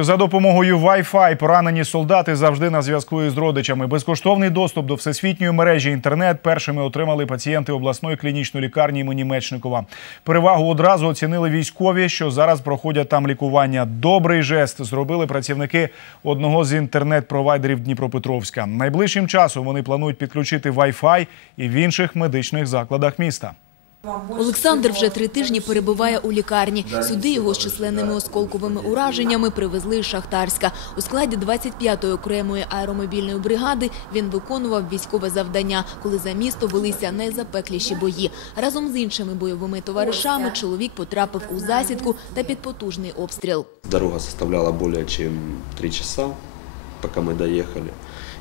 За допомогою Wi-Fi поранені солдати завжди на зв'язку із родичами. Безкоштовний доступ до всесвітньої мережі інтернет першими отримали пацієнти обласної клінічної лікарні імені Мечникова. Перевагу одразу оцінили військові, що зараз проходять там лікування. Добрий жест зробили працівники одного з інтернет-провайдерів Дніпропетровська. Найближчим часом вони планують підключити Wi-Fi і в інших медичних закладах міста. Олександр вже три тижні перебуває у лікарні. Сюди його з численними осколковими ураженнями привезли із Шахтарська. У складі 25-ї окремої аеромобільної бригади він виконував військове завдання, коли за місто велися найзапекліші бої. Разом з іншими бойовими товаришами чоловік потрапив у засідку та під потужний обстріл. Дорога составляла более чем три часа, пока мы доехали.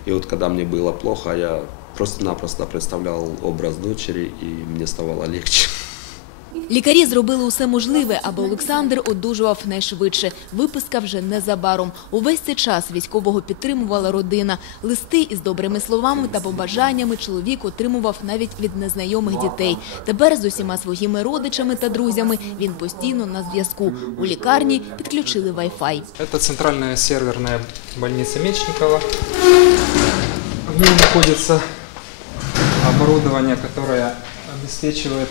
И вот когда мне было плохо, я просто-напросто представлял образ дочери, и мне ставало легче. Лікарі зробили усе можливе, аби Олександр одужував найшвидше. Виписка вже незабаром. Увесь цей час військового підтримувала родина. Листи із добрими словами та побажаннями чоловік отримував навіть від незнайомих дітей. Тепер з усіма своїми родичами та друзями він постійно на зв'язку. У лікарні підключили Wi-Fi. Это центральная серверная больница Мечникова. В ней находится оборудование, которое обеспечивает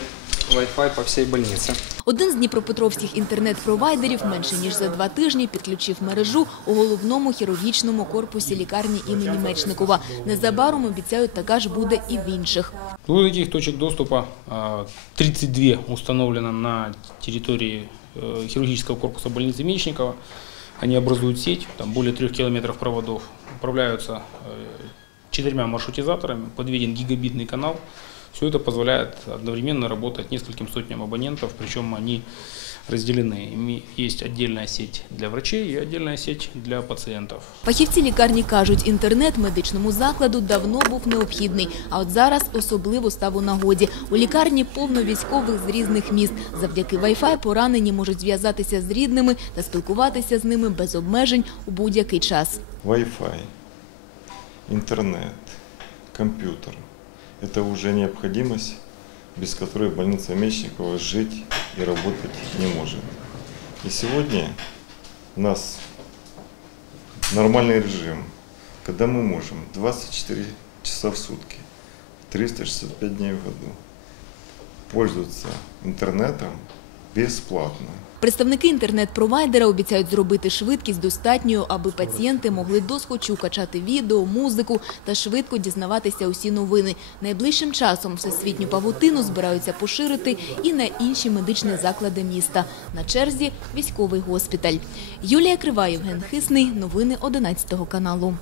Wi-Fi по всей больнице. Один з дніпропетровських інтернет-провайдерів менше ніж за два тижні підключив мережу у головному хірургічному корпусі лікарні імені Мечникова. Незабаром обіцяють, така ж буде і в інших. Ну, таких точек доступа а, 32 установлено на территории э, хирургического корпуса больницы Мечникова. Они образуют сеть, там более трех километров проводов, управляются э, четырьмя маршрутизаторами, подведен гигабитный канал. Все это позволяет одновременно работать нескольким сотням абонентов, причем они разделены. Ими Есть отдельная сеть для врачей и отдельная сеть для пациентов. Фахівці лікарні кажуть, інтернет медичному закладу давно був необхідний, а от зараз особливо став у нагоді. У лікарні повно військових з різних міст. Завдяки Wi-Fi поранені можуть зв'язатися з рідними та спілкуватися з ними без обмежень у будь-який час. Wi-Fi, интернет, компьютер – это уже необходимость, без которой больница Мечникова жить и работать не может. И сегодня у нас нормальный режим, когда мы можем 24 часа в сутки, 365 дней в году пользоваться интернетом бесплатно. Представники інтернет-провайдера обіцяють зробити швидкість достатньою, аби пацієнти могли досхочу качати відео, музику та швидко дізнаватися усі новини. Найближчим часом всесвітню павутину збираються поширити і на інші медичні заклади міста. На черзі військовий госпіталь. Юлія Крива, Євген Хисний. Новини 11 каналу.